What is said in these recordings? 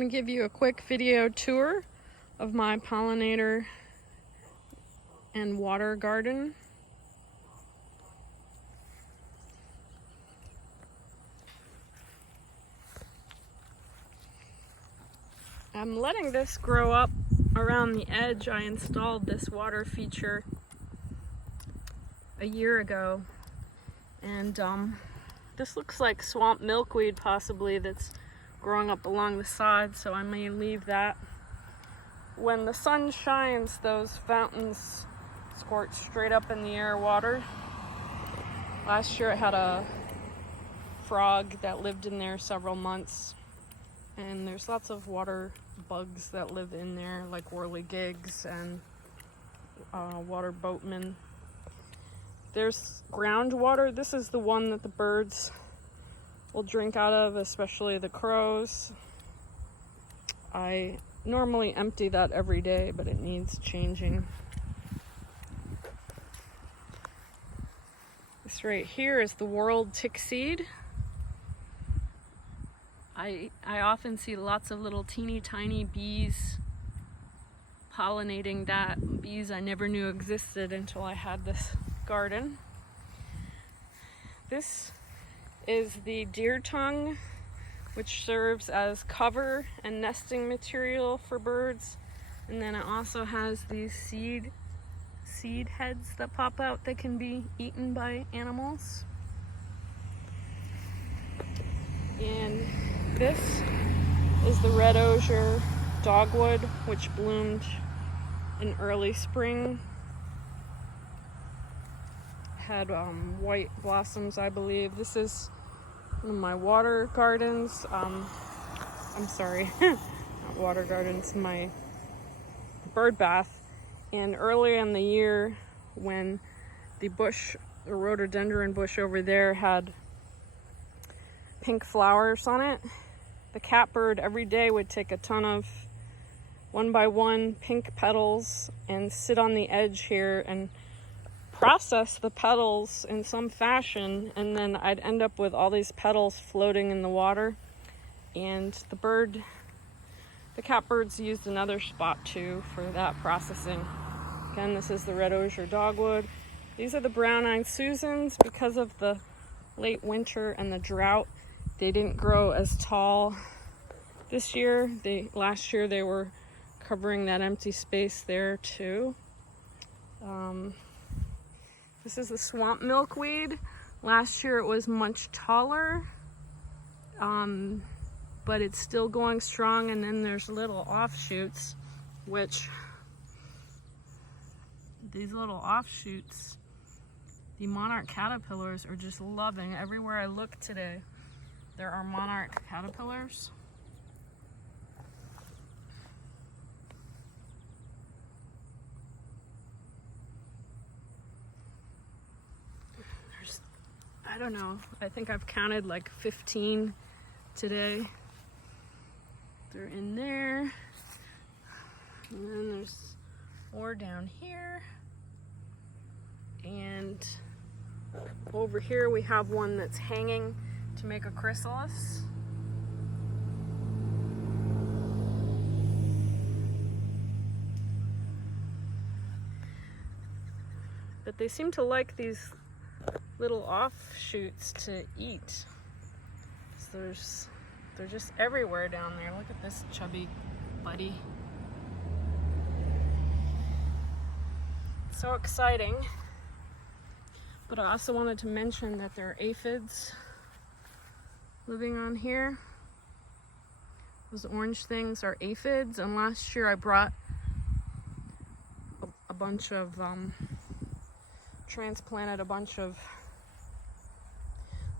I'm going to give you a quick video tour of my pollinator and water garden. I'm letting this grow up around the edge. I installed this water feature a year ago, and this looks like swamp milkweed possibly that's growing up along the side, so I may leave that. When the sun shines, those fountains squirt straight up in the air water. Last year I had a frog that lived in there several months, and there's lots of water bugs that live in there, like whirligigs and water boatmen. There's groundwater. This is the one that the birds will drink out of, especially the crows. I normally empty that every day, but it needs changing. This right here is the world tick seed. I often see lots of little teeny tiny bees pollinating that. Bees I never knew existed until I had this garden. This is the deer tongue, which serves as cover and nesting material for birds. And then it also has these seed heads that pop out that can be eaten by animals. And this is the red osier dogwood, which bloomed in early spring. Had white blossoms, I believe. This is one of my water gardens. I'm sorry, not water gardens, my bird bath. And earlier in the year, when the rhododendron bush over there had pink flowers on it, the catbird every day would take a ton of one by one pink petals and sit on the edge here and process the petals in some fashion, and then I'd end up with all these petals floating in the water. And the catbirds used another spot too for that processing. Again, this is the red osier dogwood. These are the brown-eyed Susans. Because of the late winter and the drought, they didn't grow as tall this year. Last year they were covering that empty space there too. This is the swamp milkweed. Last year it was much taller, but it's still going strong. And then there's little offshoots, which these little offshoots, the monarch caterpillars are just loving. Everywhere I look today, there are monarch caterpillars. I don't know, I think I've counted like 15 today. They're in there. And then there's more down here. And over here we have one that's hanging to make a chrysalis. But they seem to like these little offshoots to eat. So they're just everywhere down there. Look at this chubby buddy. So exciting. But I also wanted to mention that there are aphids living on here. Those orange things are aphids, and last year I brought a bunch of transplanted a bunch of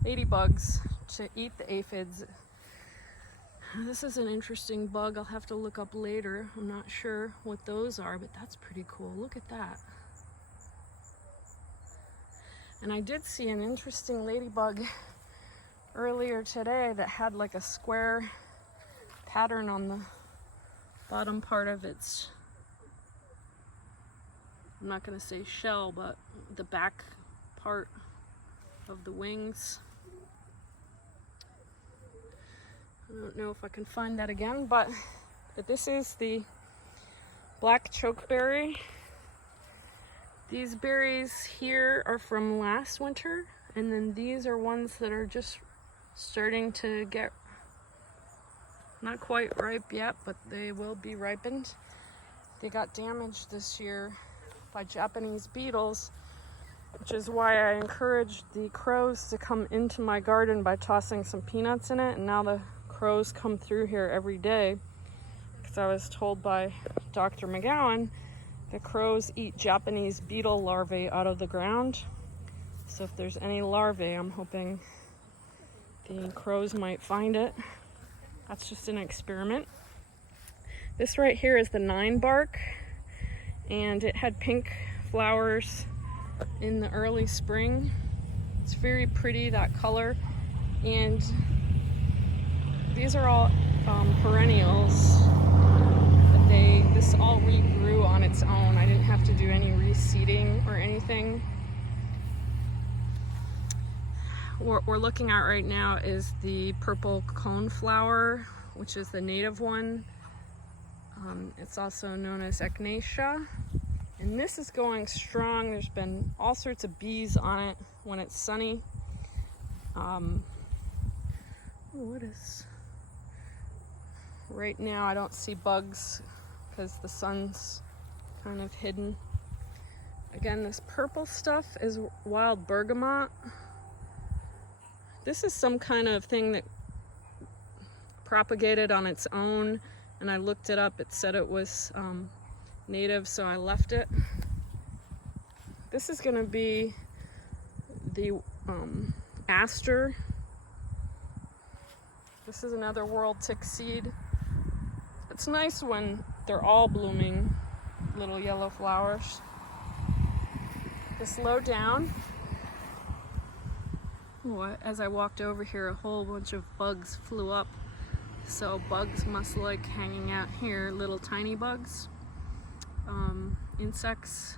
ladybugs to eat the aphids. This is an interesting bug. I'll have to look up later. I'm not sure what those are, but that's pretty cool. Look at that. And I did see an interesting ladybug earlier today that had like a square pattern on the bottom part of its, I'm not going to say shell, but the back part of the wings. I don't know if I can find that again, but this is the black chokeberry. These berries here are from last winter, and then these are ones that are just starting to get not quite ripe yet, but they will be ripened. They got damaged this year by Japanese beetles, which is why I encouraged the crows to come into my garden by tossing some peanuts in it. And now the crows come through here every day because I was told by Dr. McGowan that crows eat Japanese beetle larvae out of the ground. So if there's any larvae, I'm hoping the crows might find it. That's just an experiment. This right here is the 9 bark, and it had pink flowers in the early spring. It's very pretty, that color. And these are all perennials. This all regrew on its own. I didn't have to do any reseeding or anything. What we're looking at right now is the purple coneflower, which is the native one. It's also known as echinacea. And this is going strong. There's been all sorts of bees on it when it's sunny. Right now I don't see bugs because the sun's kind of hidden. Again, this purple stuff is wild bergamot. This is some kind of thing that propagated on its own, and I looked it up. It said it was native, so I left it. This is going to be the aster. This is another world tick seed. It's nice when they're all blooming, little yellow flowers. Just low down. As I walked over here, a whole bunch of bugs flew up. So bugs must like hanging out here, little tiny bugs. Insects.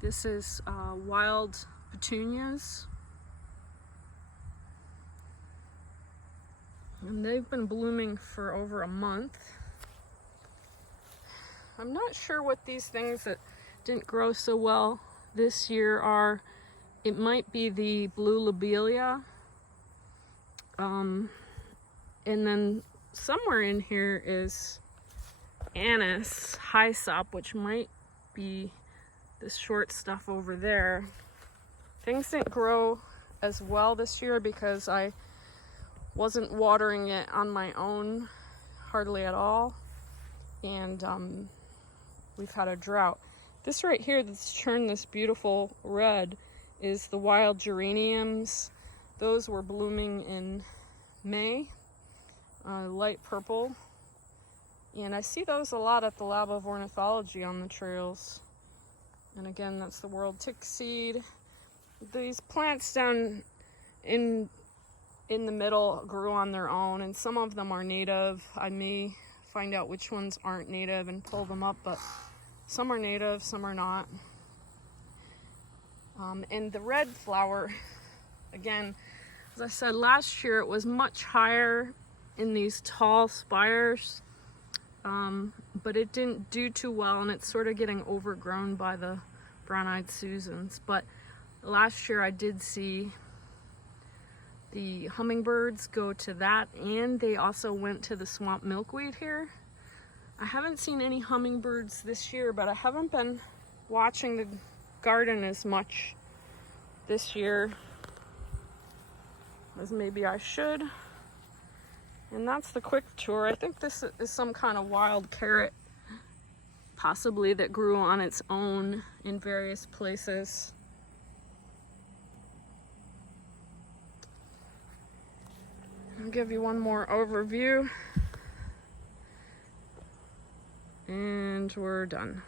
This is wild petunias. And they've been blooming for over a month. I'm not sure what these things that didn't grow so well this year are. It might be the blue lobelia. And then somewhere in here is anise hyssop, which might be this short stuff over there. Things didn't grow as well this year because I wasn't watering it on my own hardly at all, and we've had a drought. This right here that's turned this beautiful red is the wild geraniums. Those were blooming in May, light purple, and I see those a lot at the Lab of Ornithology on the trails. And again, that's the world tick seed. These plants down in the middle grew on their own, and some of them are native. I may find out which ones aren't native and pull them up, but some are native, some are not. And the red flower, again, as I said last year, it was much higher in these tall spires, but it didn't do too well, and it's sort of getting overgrown by the brown-eyed Susans. But last year I did see the hummingbirds go to that, and they also went to the swamp milkweed here. I haven't seen any hummingbirds this year, but I haven't been watching the garden as much this year as maybe I should. And that's the quick tour. I think this is some kind of wild carrot, possibly, that grew on its own in various places. I'll give you one more overview, and we're done.